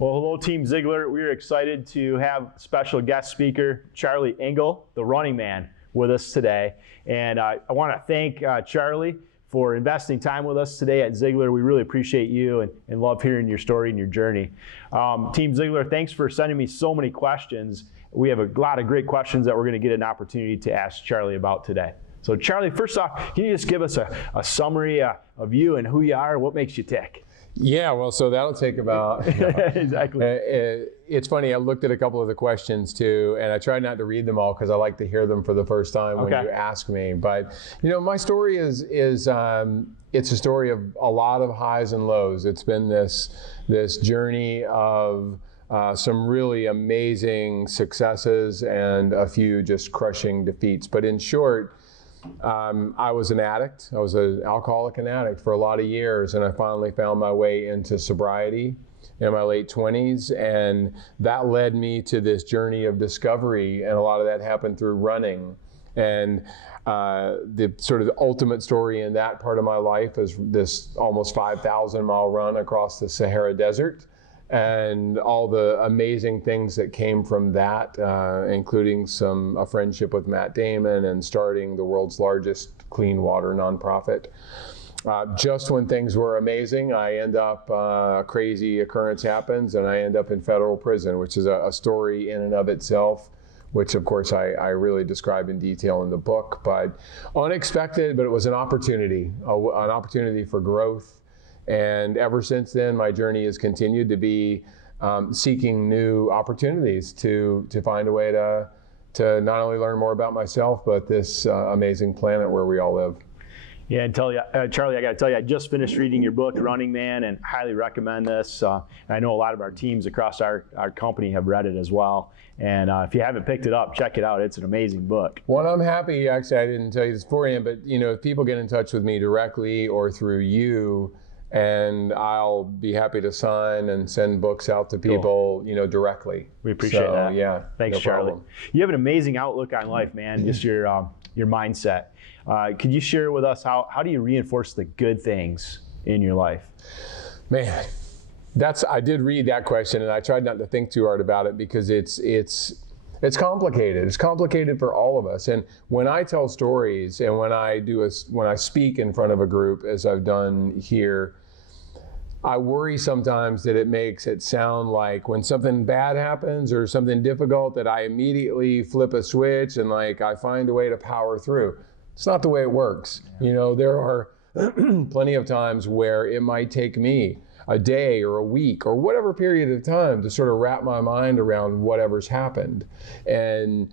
Well, hello, Team Ziegler. We are excited to have special guest speaker Charlie Engle, the running man, with us today. And I want to thank Charlie for investing time with us today at Ziegler. We really appreciate you and love hearing your story and your journey. Team Ziegler, thanks for sending me so many questions. We have a lot of great questions that we're going to get an opportunity to ask Charlie about today. So Charlie, first off, can you just give us a summary of you and who you are, what makes you tick? Yeah, well, so that'll take about, Exactly. It's funny, I looked at a couple of the questions too, and I tried not to read them all because I like to hear them for the first time when you ask me. But, my story is it's a story of a lot of highs and lows. It's been this journey of some really amazing successes and a few just crushing defeats. But in short, I was an addict. I was an alcoholic and addict for a lot of years, and I finally found my way into sobriety in my late 20s, and that led me to this journey of discovery, and a lot of that happened through running. And the sort of the ultimate story in that part of my life is this almost 5,000-mile run across the Sahara Desert, and all the amazing things that came from that, including a friendship with Matt Damon and starting the world's largest clean water nonprofit. Just when things were amazing, I end up, a crazy occurrence happens, and I end up in federal prison, which is a story in and of itself, which of course I really describe in detail in the book. But unexpected, but it was an opportunity for growth. And ever since then, my journey has continued to be seeking new opportunities to find a way to not only learn more about myself, but this amazing planet where we all live. Yeah, and Charlie, I got to tell you, I just finished reading your book, Running Man, and highly recommend this. I know a lot of our teams across our company have read it as well. And if you haven't picked it up, check it out. It's an amazing book. Well, I'm happy, actually, I didn't tell you this beforehand, but if people get in touch with me directly or through you, and I'll be happy to sign and send books out to people, directly. We appreciate that. Yeah, thanks, no Charlie. problem. You have an amazing outlook on life, man. Just your mindset. Could you share with us how do you reinforce the good things in your life? Man, I did read that question, and I tried not to think too hard about it because it's complicated. It's complicated for all of us. And when I tell stories and when I speak in front of a group, as I've done here, I worry sometimes that it makes it sound like when something bad happens or something difficult that I immediately flip a switch and I find a way to power through. It's not the way it works. There are plenty of times where it might take me a day or a week or whatever period of time to sort of wrap my mind around whatever's happened. And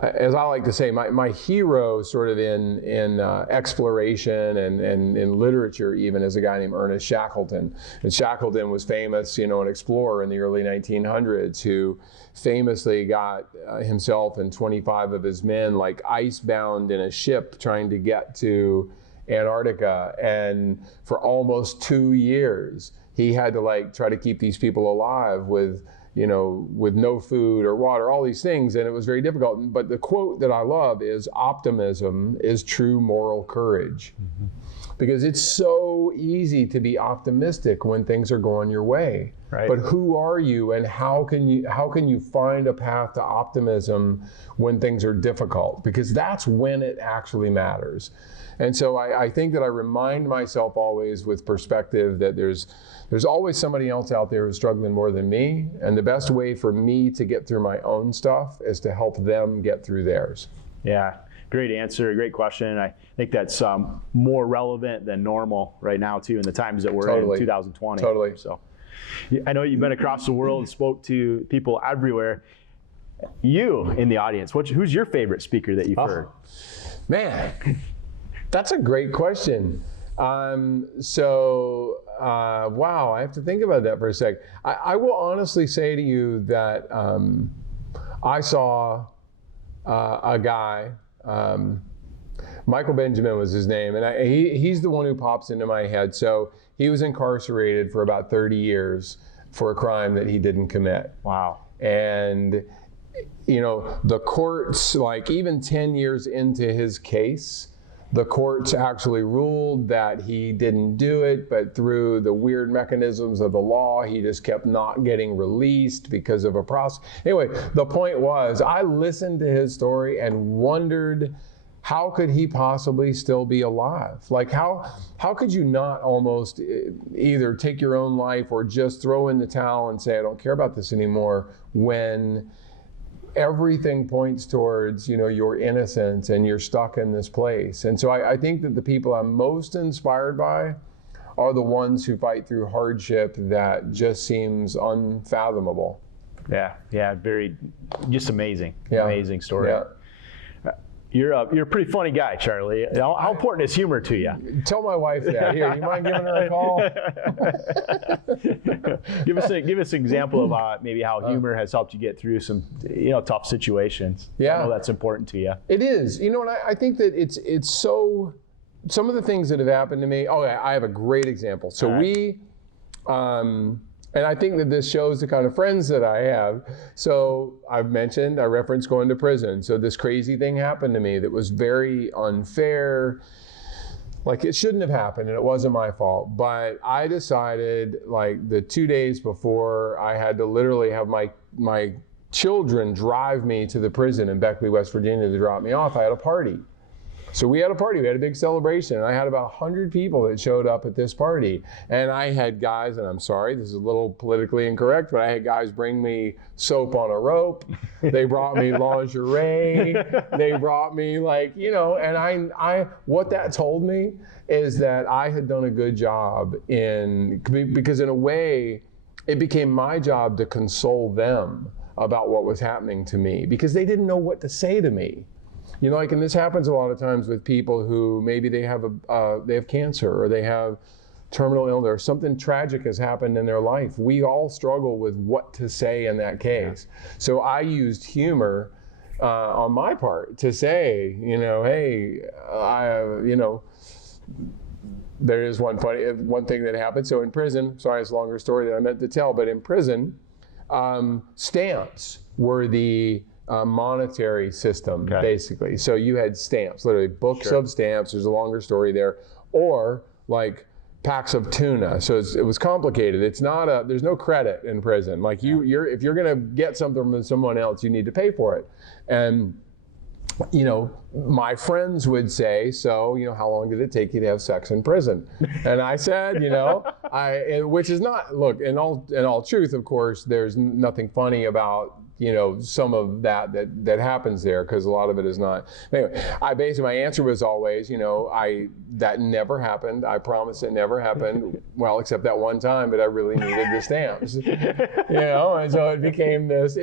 as I like to say, my hero sort of in exploration and in literature even is a guy named Ernest Shackleton. And Shackleton was famous, an explorer in the early 1900s who famously got himself and 25 of his men icebound in a ship trying to get to Antarctica, and for almost 2 years he had to try to keep these people alive with no food or water, all these things, and it was very difficult. But the quote that I love is, "Optimism is true moral courage." Mm-hmm. Because it's so easy to be optimistic when things are going your way. Right. But who are you, and how can you find a path to optimism when things are difficult? Because that's when it actually matters. And so I think that I remind myself always with perspective that there's always somebody else out there who's struggling more than me, and the best way for me to get through my own stuff is to help them get through theirs. Yeah, great answer, great question. I think that's more relevant than normal right now too, in the times that we're in 2020. Totally. So, I know you've been across the world and spoke to people everywhere. You in the audience, who's your favorite speaker that you've heard? Man, that's a great question. Wow, I have to think about that for a sec. I will honestly say to you that I saw a guy, Michael Benjamin was his name, and he's the one who pops into my head. So he was incarcerated for about 30 years for a crime that he didn't commit. Wow. And the courts, even 10 years into his case, the courts actually ruled that he didn't do it, but through the weird mechanisms of the law, he just kept not getting released because of a process. Anyway, the point was, I listened to his story and wondered, how could he possibly still be alive? Like, how could you not almost either take your own life or just throw in the towel and say, I don't care about this anymore, when everything points towards, your innocence and you're stuck in this place. And so I think that the people I'm most inspired by are the ones who fight through hardship that just seems unfathomable. Yeah, just amazing. Yeah. Amazing story. Yeah. You're a pretty funny guy, Charlie. How important is humor to you? Tell my wife that. Here, you mind giving her a call? Give us an example of maybe how humor has helped you get through some tough situations. Yeah, I know that's important to you. It is. And I think that it's so. Some of the things that have happened to me. Oh, I have a great example. So we. And I think that this shows the kind of friends that I have. So I referenced going to prison. So this crazy thing happened to me that was very unfair. Like, it shouldn't have happened, and it wasn't my fault. But I decided, like, the 2 days before, I had to literally have my children drive me to the prison in Beckley, West Virginia to drop me off. I had a party. So we had a party, we had a big celebration, and I had about 100 people that showed up at this party. And I had guys, and I'm sorry, this is a little politically incorrect, but I had guys bring me soap on a rope. They brought me lingerie. They brought me and I what that told me is that I had done a good job because in a way, it became my job to console them about what was happening to me because they didn't know what to say to me. And this happens a lot of times with people who maybe they have cancer or they have terminal illness or something tragic has happened in their life. We all struggle with what to say in that case. Yeah. So I used humor on my part to say, hey, there is one thing that happened. So in prison, sorry, it's a longer story than I meant to tell, but in prison, stamps were the monetary system, basically. So you had stamps, literally books of stamps. There's a longer story there, or like packs of tuna. So it was complicated. It's not there's no credit in prison. Like if you're going to get something from someone else, you need to pay for it. And my friends would say, so, how long did it take you to have sex in prison? And I said, which is not, look, in all truth, of course, there's nothing funny about some of that happens there, because a lot of it is not. Anyway, my answer was always, that never happened. I promise it never happened. Well, except that one time, but I really needed the stamps. And so it became this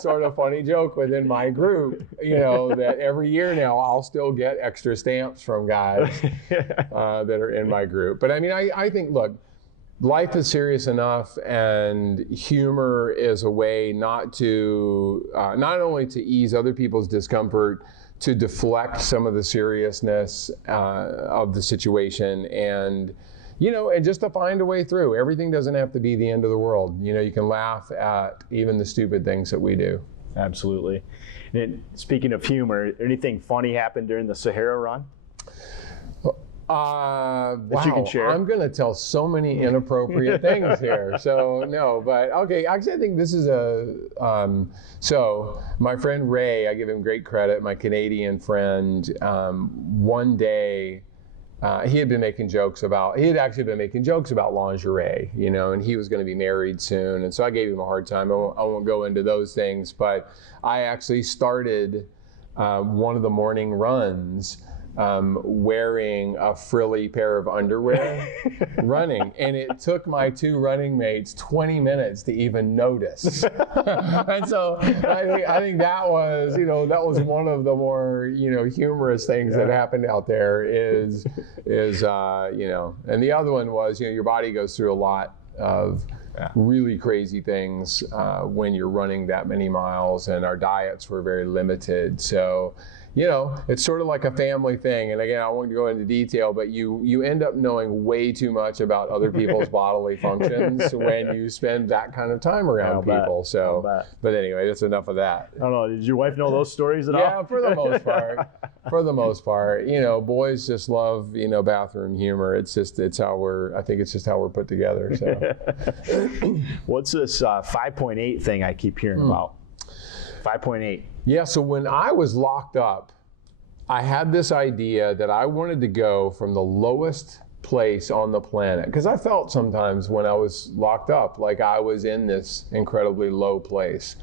sort of funny joke within my group, that every year now I'll still get extra stamps from guys that are in my group. But I think, look, life is serious enough, and humor is a way not only to ease other people's discomfort, to deflect some of the seriousness of the situation, and just to find a way through. Everything doesn't have to be the end of the world. You can laugh at even the stupid things that we do. Absolutely. And speaking of humor, anything funny happened during the Sahara run? Wow, you can share. I'm going to tell so many inappropriate things here. So no, but okay. Actually, I think this is so my friend Ray, I give him great credit, my Canadian friend, one day, he had actually been making jokes about lingerie, and he was going to be married soon. And so I gave him a hard time. I won't go into those things, but I actually started one of the morning runs wearing a frilly pair of underwear running, and it took my two running mates 20 minutes to even notice. And so I think that was one of the more humorous things that happened out there is and the other one was your body goes through a lot of really crazy things when you're running that many miles, and our diets were very limited. So it's sort of like a family thing. And again, I won't go into detail, but you end up knowing way too much about other people's bodily functions when you spend that kind of time around people. But anyway, that's enough of that. I don't know. Did your wife know those stories at all? Yeah, for the most part. For the most part, boys just love, bathroom humor. I think it's just how we're put together. So, what's this 5.8 thing I keep hearing about? 5.8. Yeah, so when I was locked up, I had this idea that I wanted to go from the lowest place on the planet, because I felt sometimes when I was locked up like I was in this incredibly low place.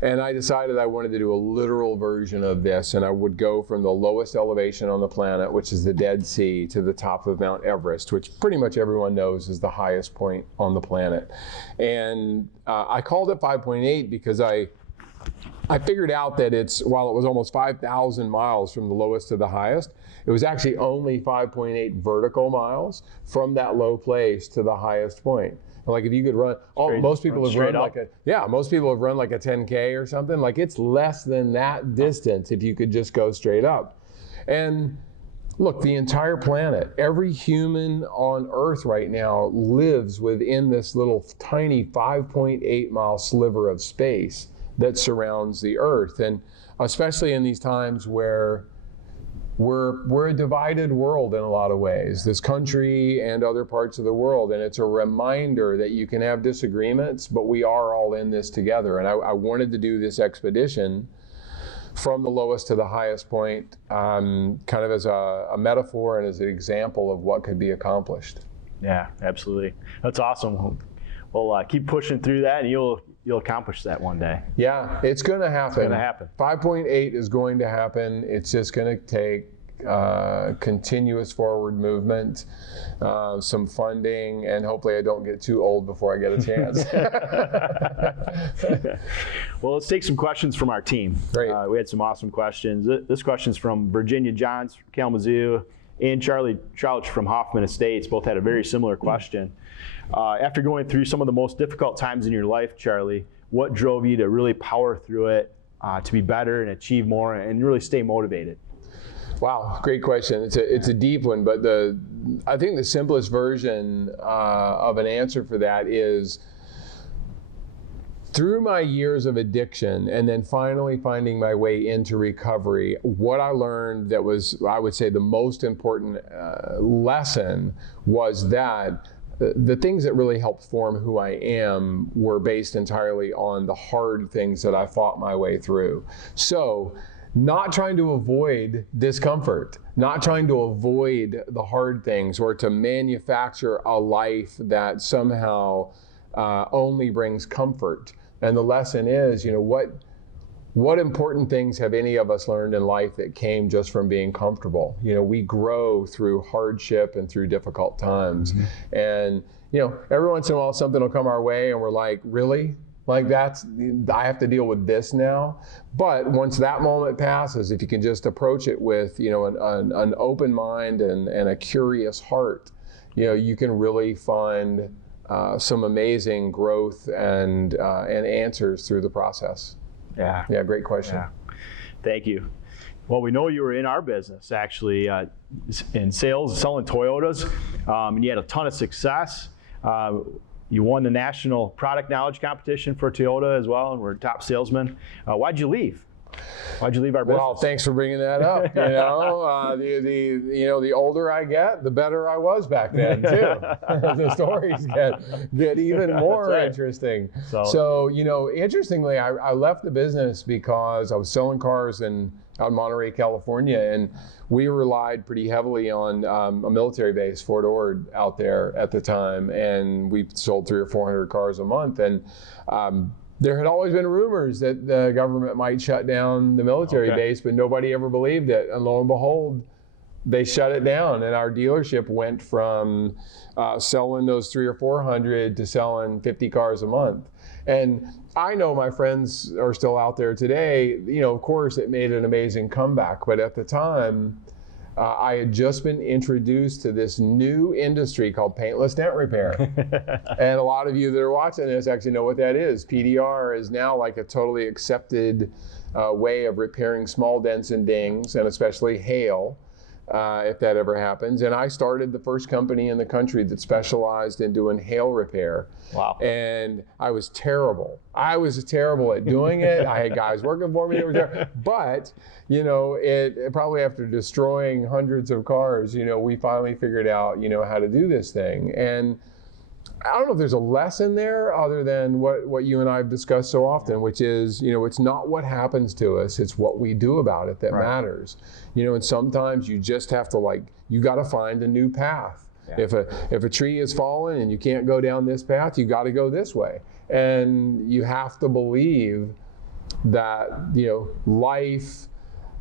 And I decided I wanted to do a literal version of this, and I would go from the lowest elevation on the planet, which is the Dead Sea, to the top of Mount Everest, which pretty much everyone knows is the highest point on the planet. And I called it 5.8 because I figured out that while it was almost 5,000 miles from the lowest to the highest, it was actually only 5.8 vertical miles from that low place to the highest point. Like if you could run, most people have run like a 10K or something. Like it's less than that distance if you could just go straight up. And look, the entire planet, every human on Earth right now lives within this little tiny 5.8 mile sliver of space that surrounds the Earth. And especially in these times where we're a divided world in a lot of ways, this country and other parts of the world. And it's a reminder that you can have disagreements, but we are all in this together. And I wanted to do this expedition from the lowest to the highest point, kind of as a metaphor and as an example of what could be accomplished. Yeah, absolutely. That's awesome. We'll keep pushing through that, and you'll accomplish that one day. Yeah, it's going to happen. It's going to happen. 5.8 is going to happen. It's just going to take continuous forward movement, some funding, and hopefully I don't get too old before I get a chance. Well, let's take some questions from our team. Great. We had some awesome questions. This question's from Virginia Johns from Kalamazoo and Charlie Trouch from Hoffman Estates. Both had a very similar question. After going through some of the most difficult times in your life, Charlie, what drove you to really power through it, to be better and achieve more and really stay motivated? Wow, great question. It's a deep one, but I think the simplest version of an answer for that is through my years of addiction and then finally finding my way into recovery, what I learned that was, I would say, the most important lesson was that the things that really helped form who I am were based entirely on the hard things that I fought my way through. So, not trying to avoid discomfort, not trying to avoid the hard things or to manufacture a life that somehow only brings comfort. And the lesson is, what important things have any of us learned in life that came just from being comfortable? We grow through hardship and through difficult times. Mm-hmm. And, every once in a while something will come our way and we're like, really? Like I have to deal with this now. But once that moment passes, if you can just approach it with, an open mind and a curious heart, you can really find some amazing growth and answers through the process. Yeah. Yeah, great question. Yeah. Thank you. Well, we know you were in our business, actually, in sales, selling Toyotas, and you had a ton of success. You won the National Product Knowledge Competition for Toyota as well, and were a top salesman. Why'd you leave? Why'd you leave our business? Well, thanks for bringing that up. The older I get, the better I was back then too. The stories get even more interesting. So interestingly, I left the business because I was selling cars out in Monterey, California, and we relied pretty heavily on a military base, Fort Ord, out there at the time, and we sold 300 or 400 cars a month. And there had always been rumors that the government might shut down the military base, but nobody ever believed it. And lo and behold, they shut it down, and our dealership went from selling those 300 or 400 to selling 50 cars a month. And I know my friends are still out there today. Of course, it made an amazing comeback, but at the time, I had just been introduced to this new industry called paintless dent repair. And a lot of you that are watching this actually know what that is. PDR is now like a totally accepted way of repairing small dents and dings, and especially hail, if that ever happens. And I started the first company in the country that specialized in doing hail repair. Wow. And I was terrible. I was terrible at doing it. I had guys working for me that were terrible. But, you know, it probably after destroying hundreds of cars, you know, we finally figured out, you know, how to do this thing. And I don't know if there's a lesson there other than what you and I have discussed so often, which is, you know, it's not what happens to us, it's what we do about it that matters. You know, and sometimes you just have to you got to find a new path. Yeah. If a tree is fallen and you can't go down this path, you got to go this way. And you have to believe that, you know, life,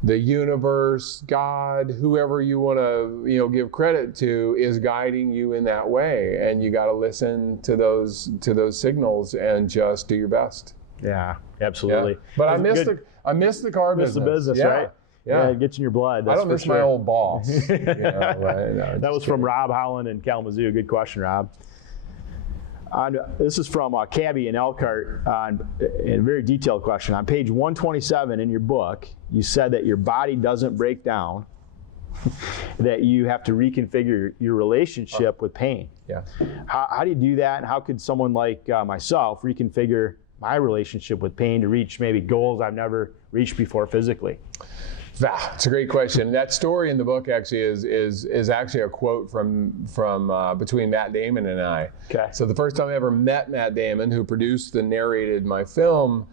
the universe, God, whoever you want to, you know, give credit to is guiding you in that way, and you got to listen to those signals and just do your best. Yeah, absolutely. Yeah. But I miss the car business. Miss the business, right? Yeah, it gets in your blood. That's I don't miss my old boss. You know, that was from Rob Howland in Kalamazoo. Good question, Rob. This is from Cabby in Elkhart, a very detailed question. On page 127 in your book, you said that your body doesn't break down, that you have to reconfigure your relationship with pain. Yeah. How do you do that? And how could someone like myself reconfigure my relationship with pain to reach maybe goals I've never reached before physically? It's a great question. That story in the book actually is actually a quote from between Matt Damon and I. Okay. So the first time I ever met Matt Damon, who produced and narrated my film,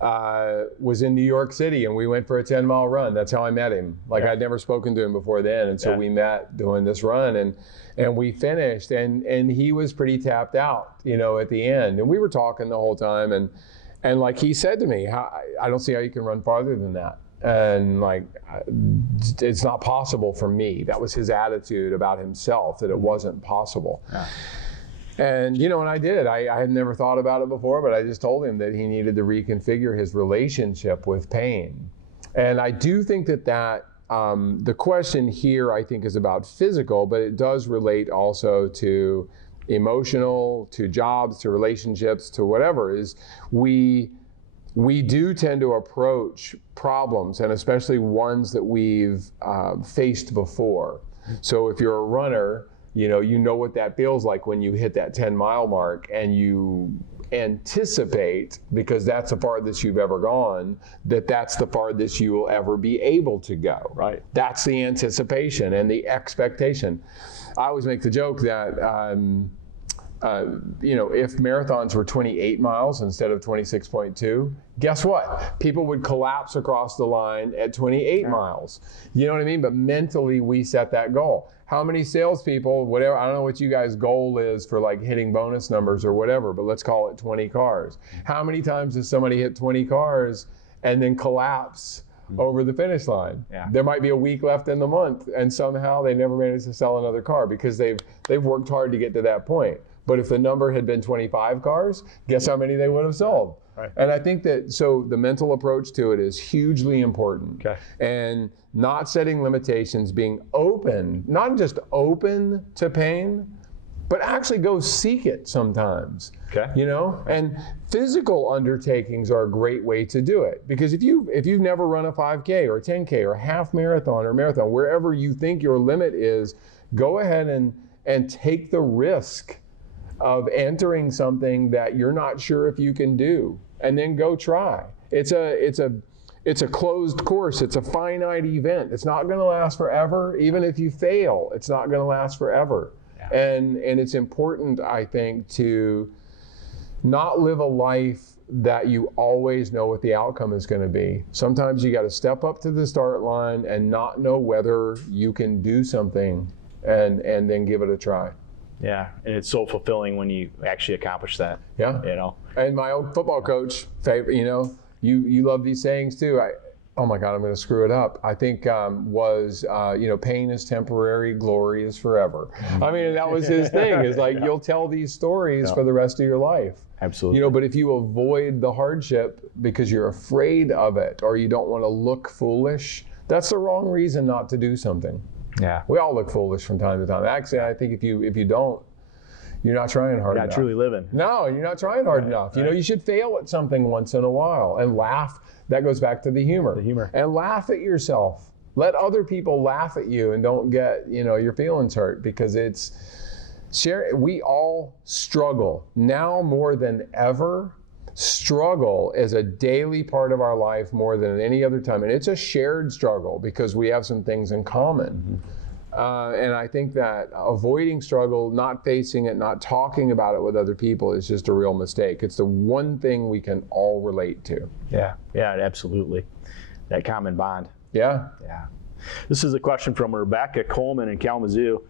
was in New York City, and we went for a 10-mile run. That's how I met him. I'd never spoken to him before then, and so we met doing this run, and we finished, and he was pretty tapped out, you know, at the end. And we were talking the whole time, and like he said to me, I don't see how you can run farther than that. And it's not possible for me. That was his attitude about himself, that it wasn't possible. Yeah. And, you know, and I did. I had never thought about it before, but I just told him that he needed to reconfigure his relationship with pain. And I do think that the question here, I think, is about physical, but it does relate also to emotional, to jobs, to relationships, to whatever. Is we do tend to approach problems, and especially ones that we've faced before. So if you're a runner, you know what that feels like when you hit that 10-mile mark and you anticipate, because that's the farthest you've ever gone, that's the farthest you will ever be able to go. Right. That's the anticipation and the expectation. I always make the joke that you know, if marathons were 28 miles instead of 26.2, guess what? People would collapse across the line at 28 miles. You know what I mean? But mentally, we set that goal. How many salespeople, whatever, I don't know what you guys' goal is for hitting bonus numbers or whatever, but let's call it 20 cars. How many times does somebody hit 20 cars and then collapse over the finish line? Yeah. There might be a week left in the month, and somehow they never managed to sell another car because they've worked hard to get to that point. But if the number had been 25 cars, guess how many they would have sold? Right. And I think that, so the mental approach to it is hugely important. Okay. And not setting limitations, being open, not just open to pain, but actually go seek it sometimes. Okay. You know? And physical undertakings are a great way to do it. Because if you've never run a 5K or a 10K or a half marathon or marathon, wherever you think your limit is, go ahead and take the risk of entering something that you're not sure if you can do, and then go try. It's a closed course. It's a finite event. It's not going to last forever. Even if you fail, it's not going to last forever. Yeah. And it's important, I think, to not live a life that you always know what the outcome is going to be. Sometimes you got to step up to the start line and not know whether you can do something, and then give it a try. Yeah, and it's so fulfilling when you actually accomplish that. Yeah. You know. And my old football coach, you know, you love these sayings too. Oh my God, I'm going to screw it up. I think you know, pain is temporary, glory is forever. I mean, that was his thing. Is like, you'll tell these stories for the rest of your life. Absolutely. You know, but if you avoid the hardship because you're afraid of it, or you don't want to look foolish, that's the wrong reason not to do something. Yeah. We all look foolish from time to time. Actually, I think if you don't, you're not trying hard Not enough. truly living. No, you're not trying hard enough. You know, you should fail at something once in a while and laugh. That goes back to the humor. The humor. And laugh at yourself. Let other people laugh at you and don't get, your feelings hurt, because we all struggle now more than ever. Struggle is a daily part of our life more than any other time. And it's a shared struggle because we have some things in common. And I think that avoiding struggle, not facing it, not talking about it with other people is just a real mistake. It's the one thing we can all relate to. Yeah, absolutely. That common bond. Yeah. This is a question from Rebecca Coleman in Kalamazoo.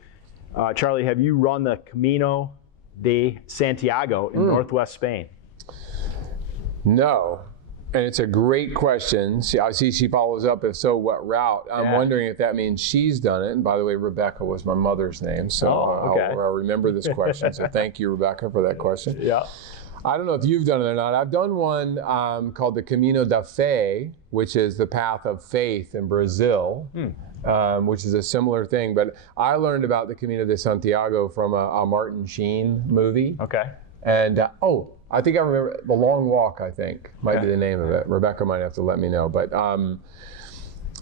Charlie, have you run the Camino de Santiago in Northwest Spain? No. And it's a great question. I see she follows up, if so, what route? I'm wondering if that means she's done it. And by the way, Rebecca was my mother's name, so I'll remember this question. So thank you, Rebecca, for that question. Yeah. I don't know if you've done it or not. I've done one called the Camino da Fé, which is the path of faith in Brazil, which is a similar thing. But I learned about the Camino de Santiago from a Martin Sheen movie. Okay. And I think I remember The Long Walk, I think, might be the name of it. Rebecca might have to let me know. But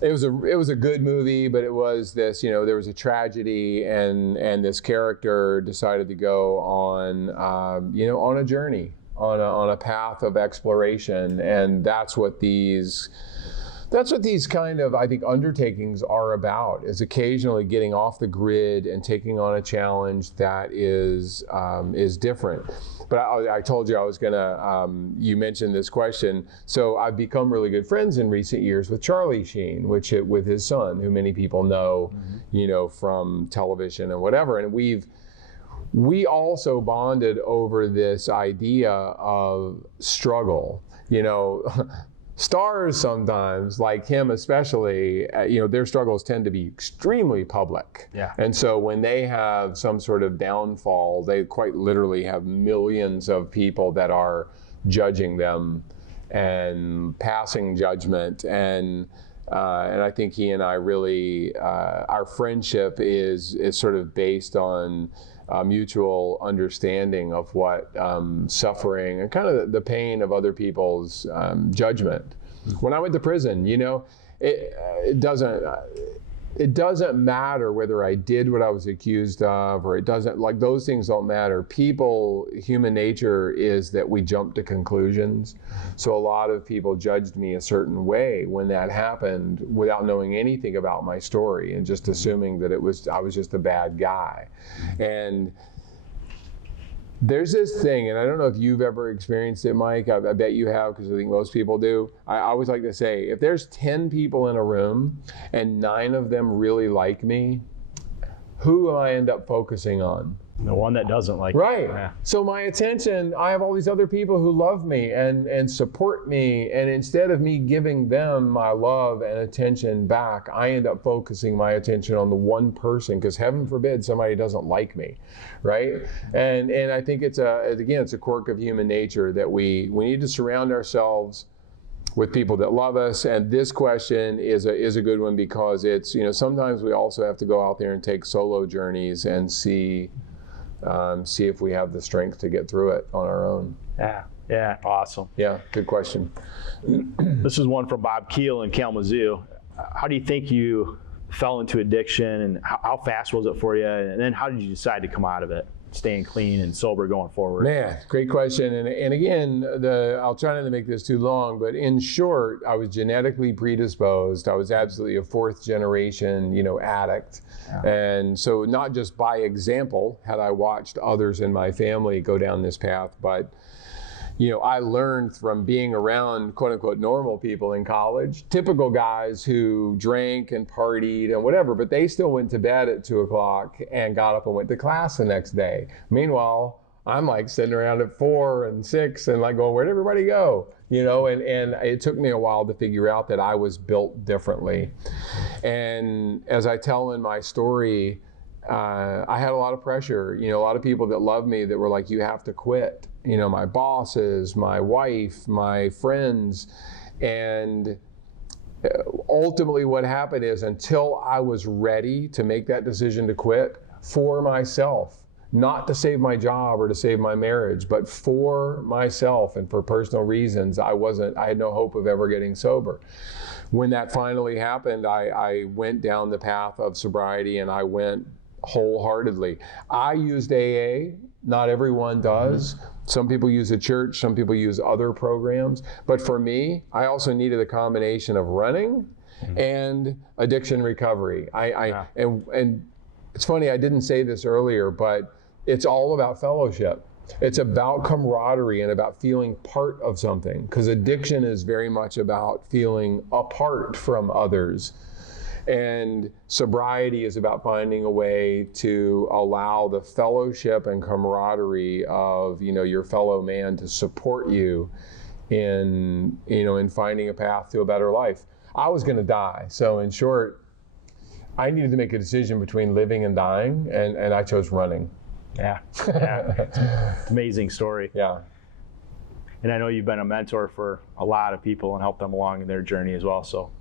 it was a good movie, but it was this, there was a tragedy, and this character decided to go on, on a journey, on a path of exploration. And that's what these kind of, I think, undertakings are about, is occasionally getting off the grid and taking on a challenge that is different. But I told you I was gonna, you mentioned this question. So I've become really good friends in recent years with Charlie Sheen, with his son, who many people know, from television and whatever. And we also bonded over this idea of struggle. Stars sometimes, like him especially, their struggles tend to be extremely public. Yeah. And so when they have some sort of downfall, they quite literally have millions of people that are judging them and passing judgment. And I think he and I really, our friendship is sort of based on mutual understanding of what suffering and kind of the pain of other people's judgment. When I went to prison, it doesn't matter whether I did what I was accused of, or it doesn't, like, those things don't matter. Human nature is that we jump to conclusions. So a lot of people judged me a certain way when that happened without knowing anything about my story and just assuming that I was just a bad guy. And there's this thing, and I don't know if you've ever experienced it, Mike. I bet you have, because I think most people do. I always like to say, if there's 10 people in a room and 9 of them really like me, who do I end up focusing on? The one that doesn't like Right. Yeah. So my attention, I have all these other people who love me and support me, and instead of me giving them my love and attention back, I end up focusing my attention on the one person, because heaven forbid somebody doesn't like me, right? And I think it's a quirk of human nature that we need to surround ourselves with people that love us. And this question is a good one, because it's, sometimes we also have to go out there and take solo journeys and see if we have the strength to get through it on our own. Yeah, awesome. Yeah, good question. This is one from Bob Keel in Kalamazoo. How do you think you fell into addiction, and how fast was it for you? And then how did you decide to come out of it, staying clean and sober going forward? Man, great question. And again, I'll try not to make this too long, but in short, I was genetically predisposed. I was absolutely a 4th generation, addict. Yeah. And so not just by example had I watched others in my family go down this path, but I learned from being around quote unquote normal people in college, typical guys who drank and partied and whatever, but they still went to bed at 2 o'clock and got up and went to class the next day. Meanwhile, I'm like sitting around at 4 and 6 and like going, where'd everybody go? And it took me a while to figure out that I was built differently. And as I tell in my story, I had a lot of pressure, a lot of people that loved me that were like, you have to quit. My bosses, my wife, my friends. And ultimately what happened is, until I was ready to make that decision to quit for myself, not to save my job or to save my marriage, but for myself and for personal reasons, I had no hope of ever getting sober. When that finally happened, I went down the path of sobriety, and I went wholeheartedly. I used AA. Not everyone does. Some people use a church, some people use other programs. But for me, I also needed a combination of running and addiction recovery. And it's funny, I didn't say this earlier, but it's all about fellowship. It's about camaraderie and about feeling part of something, because addiction is very much about feeling apart from others. And sobriety is about finding a way to allow the fellowship and camaraderie of, your fellow man to support you in finding a path to a better life. I was going to die. So in short, I needed to make a decision between living and dying, and I chose running. Yeah. It's an amazing story. Yeah. And I know you've been a mentor for a lot of people and helped them along in their journey as well.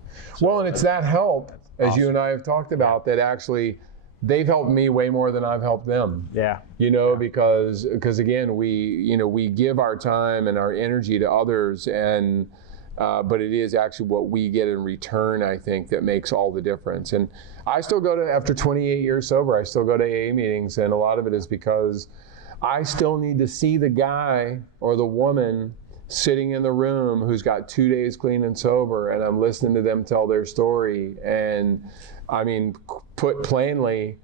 Well, and it's that help, as awesome. You and I have talked about, that actually they've helped me way more than I've helped them. Yeah. Because again, we give our time and our energy to others, and but it is actually what we get in return, I think, that makes all the difference. And I still go to, after 28 years sober, I still go to AA meetings, and a lot of it is because I still need to see the guy or the woman sitting in the room who's got 2 days clean and sober, and I'm listening to them tell their story. And I mean, put plainly,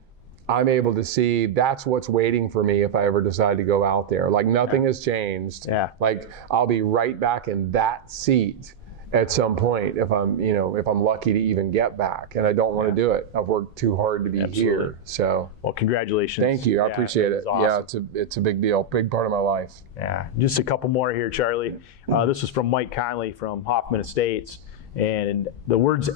I'm able to see that's what's waiting for me if I ever decide to go out there. Like, nothing has changed. Yeah. Like, I'll be right back in that seat at some point if I'm lucky to even get back. And I don't want to do it. I've worked too hard to be here. So, well, congratulations. Thank you. I appreciate it. Awesome. Yeah, it's a big deal, big part of my life. Yeah. Just a couple more here, Charlie. This is from Mike Conley from Hoffman Estates. And the words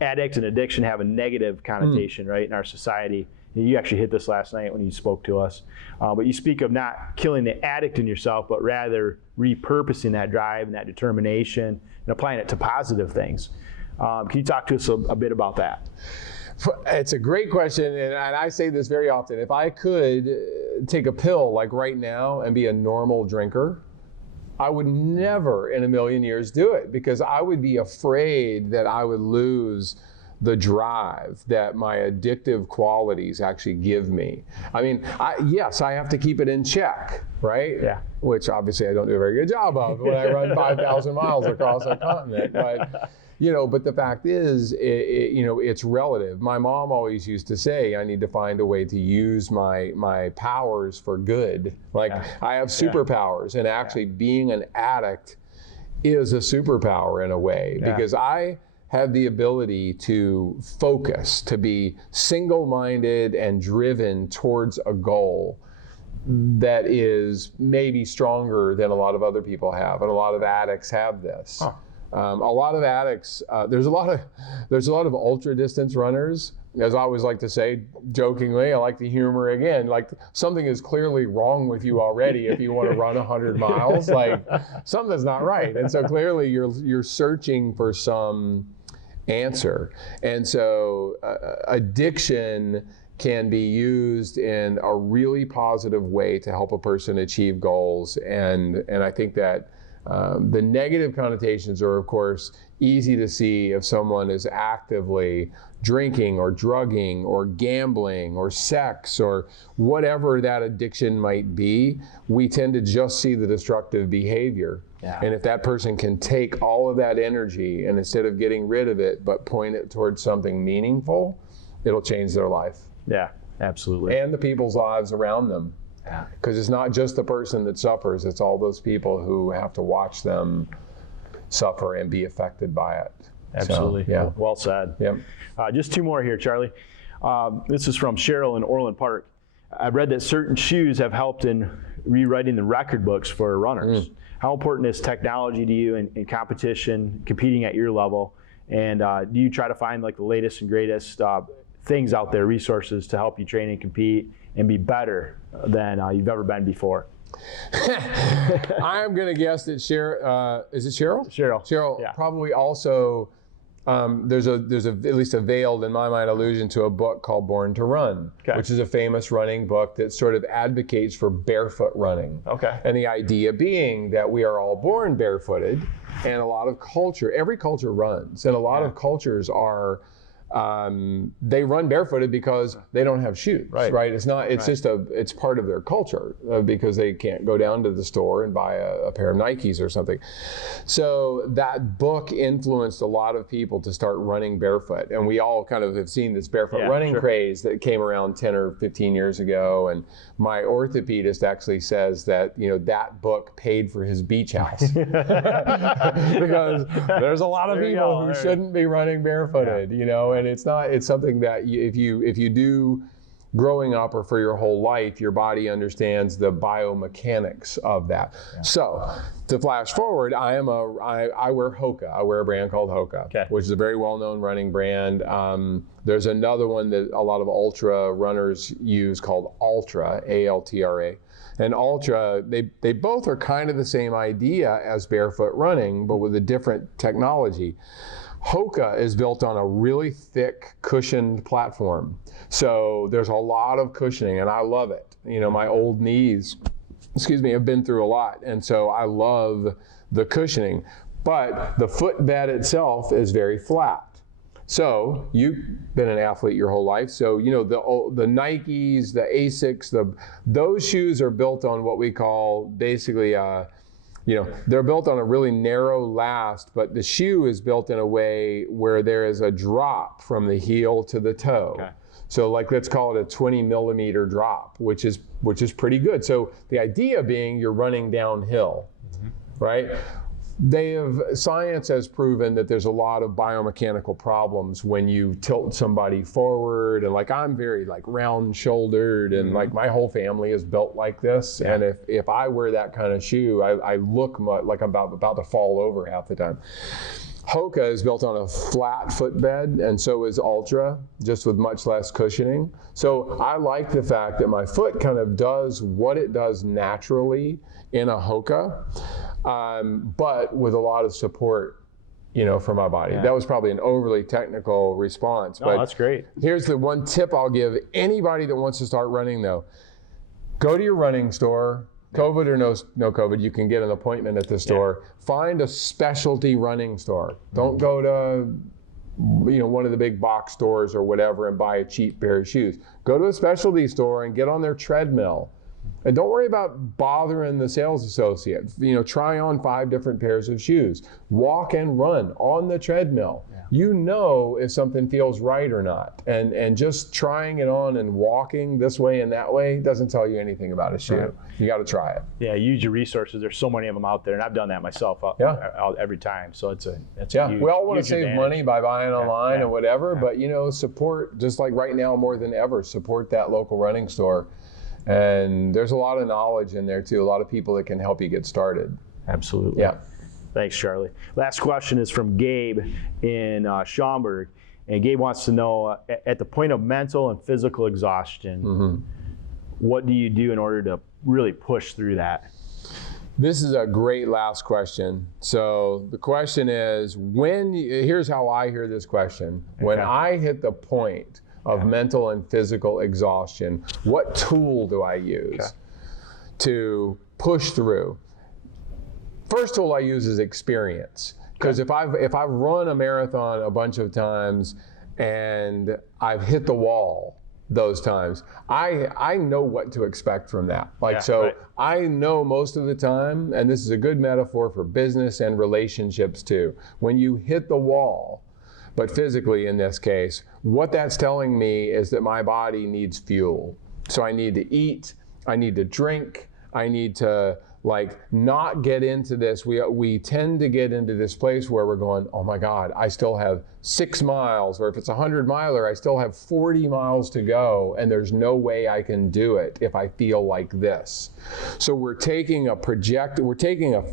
addict and addiction have a negative connotation, right, in our society. You actually hit this last night when you spoke to us. But you speak of not killing the addict in yourself, but rather repurposing that drive and that determination and applying it to positive things. Can you talk to us a bit about that? It's a great question, and I say this very often. If I could take a pill like right now and be a normal drinker, I would never in a million years do it, because I would be afraid that I would lose the drive that my addictive qualities actually give me. I mean, yes, I have to keep it in check, right? Yeah. Which obviously I don't do a very good job of when I run 5,000 miles across a continent. But, but the fact is, it's relative. My mom always used to say, I need to find a way to use my powers for good. Like, I have superpowers, and actually being an addict is a superpower in a way, because I have the ability to focus, to be single-minded and driven towards a goal that is maybe stronger than a lot of other people have, and a lot of addicts have this. Huh. A lot of addicts, there's a lot of ultra distance runners. As I always like to say, jokingly, I like the humor again, like, something is clearly wrong with you already if you want to run 100 miles. Like, something's not right. And so clearly you're searching for some answer. And so addiction can be used in a really positive way to help a person achieve goals. And I think that the negative connotations are, of course, easy to see if someone is actively drinking or drugging or gambling or sex or whatever that addiction might be. We tend to just see the destructive behavior. Yeah. And if that person can take all of that energy and, instead of getting rid of it, but point it towards something meaningful, it'll change their life. Yeah, absolutely. And the people's lives around them. Yeah. Because it's not just the person that suffers, it's all those people who have to watch them suffer and be affected by it. Absolutely. So, yeah. Well said. Yep. Just two more here, Charlie. This is from Cheryl in Orland Park. I've read that certain shoes have helped in rewriting the record books for runners. How important is technology to you in competition, competing at your level? And do you try to find like the latest and greatest things out there, resources to help you train and compete and be better than you've ever been before? I'm going to guess that Cheryl, is it Cheryl? Cheryl. Cheryl, yeah. Probably also there's at least a veiled, in my mind, allusion to a book called Born to Run, which is a famous running book that sort of advocates for barefoot running. Okay. And the idea being that we are all born barefooted, and a lot of every culture runs, and a lot of cultures are, they run barefooted because they don't have shoes, right? It's not, it's just it's part of their culture because they can't go down to the store and buy a pair of Nikes or something. So that book influenced a lot of people to start running barefoot. And we all kind of have seen this barefoot running craze that came around 10 or 15 years ago. And my orthopedist actually says that, that book paid for his beach house because there's a lot of people who shouldn't be running barefooted, and it's something that if you do growing up or for your whole life, your body understands the biomechanics of that. So to flash forward, I wear Hoka. I wear a brand called Hoka, which is a very well-known running brand. There's another one that a lot of ultra runners use called Altra, A-L-T-R-A. And Ultra, they both are kind of the same idea as barefoot running, but with a different technology. Hoka is built on a really thick cushioned platform. So there's a lot of cushioning and I love it. My old knees, have been through a lot. And so I love the cushioning, but the footbed itself is very flat. So you've been an athlete your whole life. So, the Nikes, the Asics, those shoes are built on what we call basically, they're built on a really narrow last, but the shoe is built in a way where there is a drop from the heel to the toe. Okay. So let's call it a 20 millimeter drop, which is pretty good. So the idea being you're running downhill, right? Science has proven that there's a lot of biomechanical problems when you tilt somebody forward, and I'm very round shouldered, and my whole family is built like this. Yeah. And if I wear that kind of shoe, I look like I'm about to fall over half the time. Hoka is built on a flat footbed, and so is Ultra, just with much less cushioning. So I like the fact that my foot kind of does what it does naturally in a Hoka, but with a lot of support, for my body. Yeah. That was probably an overly technical response. But that's great. Here's the one tip I'll give anybody that wants to start running though. Go to your running store. COVID or no COVID, you can get an appointment at the store. Yeah. Find a specialty running store. Don't go to one of the big box stores or whatever and buy a cheap pair of shoes. Go to a specialty store and get on their treadmill. And don't worry about bothering the sales associate. Try on 5 different pairs of shoes. Walk and run on the treadmill. Yeah. If something feels right or not. And just trying it on and walking this way and that way doesn't tell you anything about a shoe. Right. You got to try it. Yeah, use your resources. There's so many of them out there, and I've done that myself every time. So it's a huge, we all want to save money by buying online and whatever, but support, just like right now more than ever, support that local running store. And there's a lot of knowledge in there too, a lot of people that can help you get started. Absolutely. Yeah. Thanks, Charlie. Last question is from Gabe in Schaumburg. And Gabe wants to know, at the point of mental and physical exhaustion, what do you do in order to really push through that? This is a great last question. So the question is, here's how I hear this question. When I hit the point of mental and physical exhaustion, what tool do I use to push through? First tool I use is experience. Because if I've run a marathon a bunch of times and I've hit the wall those times, I know what to expect from that. I know most of the time, and this is a good metaphor for business and relationships too, when you hit the wall, but physically in this case, what that's telling me is that my body needs fuel. So I need to eat, I need to drink, I need to not get into this. We tend to get into this place where we're going, oh my God, I still have 6 miles, or if it's a 100-miler, I still have 40 miles to go, and there's no way I can do it if I feel like this. So we're taking a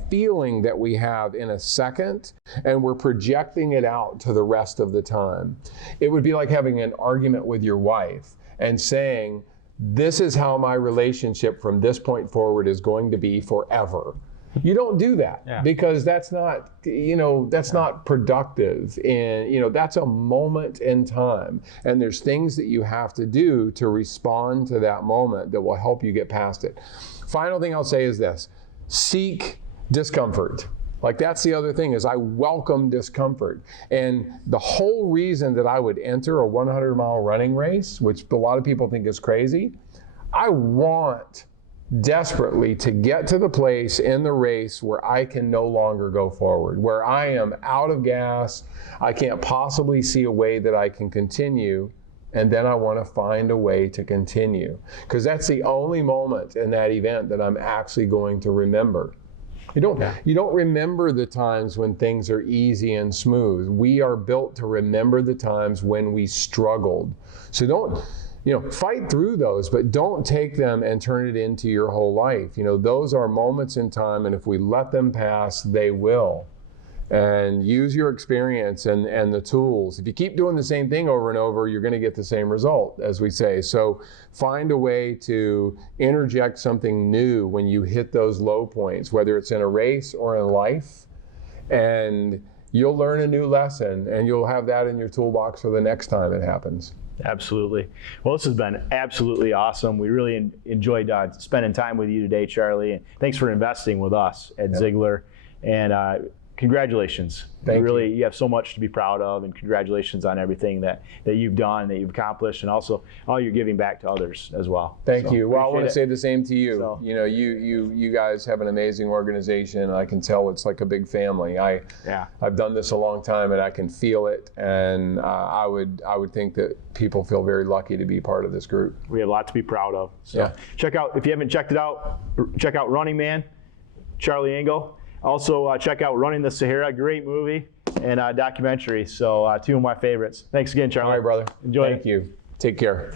feeling that we have in a second, and we're projecting it out to the rest of the time. It would be like having an argument with your wife and saying, this is how my relationship from this point forward is going to be forever. You don't do that because that's not, that's not productive. And, that's a moment in time. And there's things that you have to do to respond to that moment that will help you get past it. Final thing I'll say is this: seek discomfort. Like, that's the other thing, is I welcome discomfort. And the whole reason that I would enter a 100-mile running race, which a lot of people think is crazy, I want desperately to get to the place in the race where I can no longer go forward, where I am out of gas, I can't possibly see a way that I can continue, and then I want to find a way to continue. Because that's the only moment in that event that I'm actually going to remember. You don't remember the times when things are easy and smooth. We are built to remember the times when we struggled. So don't, fight through those, but don't take them and turn it into your whole life. Those are moments in time, and if we let them pass, they will. And use your experience and the tools. If you keep doing the same thing over and over, you're going to get the same result, as we say. So find a way to interject something new when you hit those low points, whether it's in a race or in life, and you'll learn a new lesson, and you'll have that in your toolbox for the next time it happens. Absolutely. Well, this has been absolutely awesome. We really enjoyed spending time with you today, Charlie. And thanks for investing with us at Ziegler. And congratulations. Thank you. You have so much to be proud of, and congratulations on everything that you've done, that you've accomplished, and also all you're giving back to others as well. Thank you. Well, I want to say the same to you. So, you guys have an amazing organization. I can tell it's like a big family. I've done this a long time, and I can feel it. And I would think that people feel very lucky to be part of this group. We have a lot to be proud of. So check out, if you haven't checked it out, check out Running Man, Charlie Engle. Also, check out Running the Sahara, great movie and documentary. So, two of my favorites. Thanks again, Charlie. All right, brother. Enjoy. Thank you. Take care.